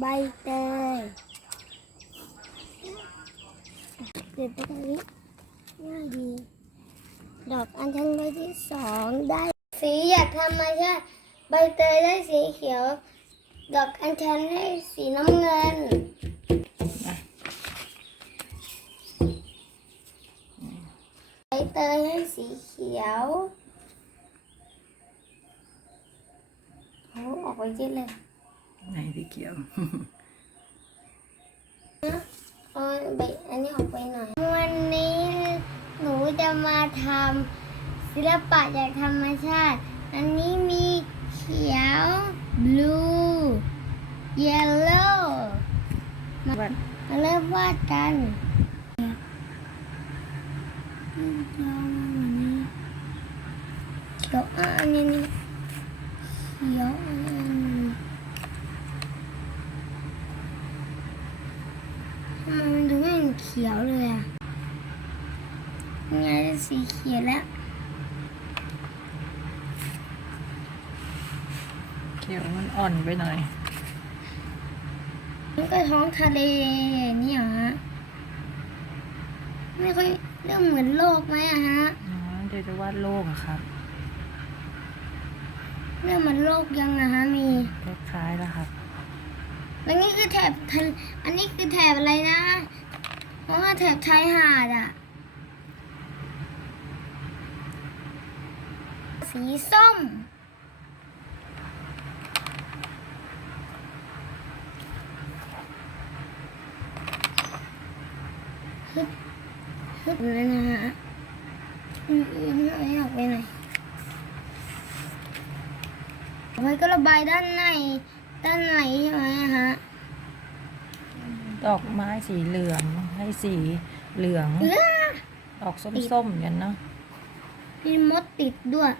ใบเตยเด็ดไปตรงนี้ง่ายดี ดอกอัญชันใบที่สองได้สีอยากทำมาใช่ใบเตยได้สีเขียว ดอกอัญชันได้สีน้ำเงินใบเตยให้สีเขียวเอาออกไปเยอะเลย ไหนสีเขียวเอาใบอันนี้ออกไปหน่อย วันนี้หนูจะมาทำศิลปะจากธรรมชาติ อันนี้มีเขียว blue yellow วันมาเริ่มวาดกันเขียวอะอันนี้นี่เขียวอันนี้ทำไมมันดูไม่เห็นเขียวเลยอะนี่ไงได้สีเขียวแล้ว เขียวมันอ่อนไปหน่อยมันก็ท้องทะเลนี่เหรอฮะ ไม่ค่อยเริ่มเหมือนโลกไหมอะฮะอ๋อเดี๋ยวจะวาดโลกอะครับเริ่มเหมือนโลกยังอะฮะมีคล้ายๆแล้วครับ แล้วนี่คือแถบทะอันนี้คือแถบอะไรนะ เพราะว่าแถบชายหาดอะสีส้ม ฮึบฮึบแล้วนะฮะอืมอืมเอาให้อกไปไหนไว้ก็ระบายด้านใน ด้านในใช่ไหมฮะดอกไม้สีเหลืองให้สีเหลืองเอื้อออกส้มๆกันเนาะมีมดติดด้วย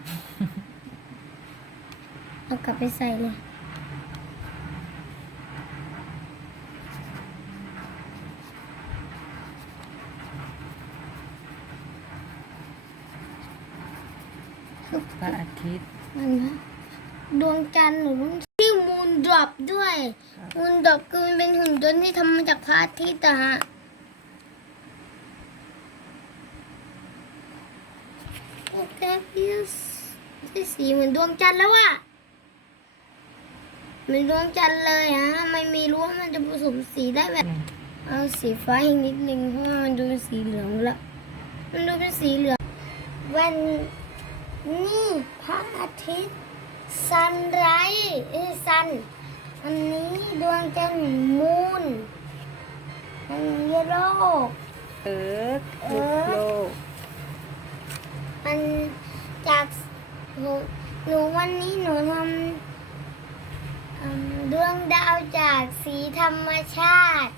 เอากลับไปใส่เลยพระอาทิตย์มันนะดวงจันทร์หรือที่มูน ดรอปด้วยครับมูนดรอปคือมันเป็นหุ่นยนต์ที่ทำมาจากพระอาทิตย์อะฮะโอเคพี่ที่สีเหมือนดวงจันทร์แล้วอะเหมือนดวงจันทร์เลยฮะไม่มีรู้ว่ามันจะผสมสีได้แบบอืมเอาสีฟ้าอีกนิดนึงเพราะว่ามันดูเป็นสีเหลืองแล้วมันดูเป็นสีเหลือง วันนี้พระอาทิตย์ ซันไรเอ้ยซันอันนี้ดวงจันทร์มูนอันนี้โลกเอิร์ธเอิร์ธโลกมันจากหนูหนูวันนี้หนูทำอืมดวงดาวจากสีธรรมชาติ